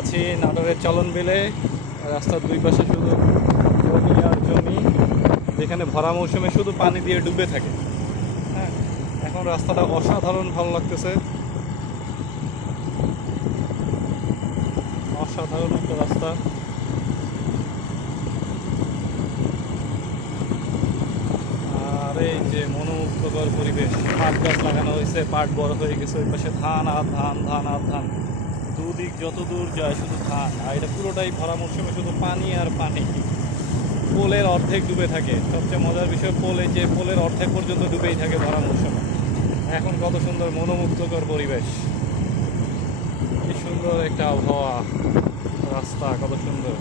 আছি নাটোরের চলন বিলে। রাস্তার দুই পাশে শুধু জমি আর জমি, যেখানে ভরা মৌসুমে শুধু পানি দিয়ে ডুবে থাকে। হ্যাঁ, এখন রাস্তাটা অসাধারণ ভালো লাগতেছে, অসাধারণ একটা রাস্তা। আর এই যে মনোমুগ্ধকর পরিবেশ, পাট গাছ লাগানো হয়েছে, পাট বড় হয়ে গেছে, ওই পাশে ধান আর ধান, ধান আর ধান, দুদিক যত দূর যায় শুধু ধান। আর এটা পুরোটাই ভরা মৌসুমে শুধু পানি আর পানি। পোলের অর্ধেক ডুবে থাকে। সবচেয়ে মজার বিষয় পোলে, যে পোলের অর্ধেক পর্যন্ত ডুবেই থাকে ভরা মৌসুমে। এখন কত সুন্দর মনোমুগ্ধকর পরিবেশ, কি সুন্দর একটা আবহাওয়া, রাস্তা কত সুন্দর।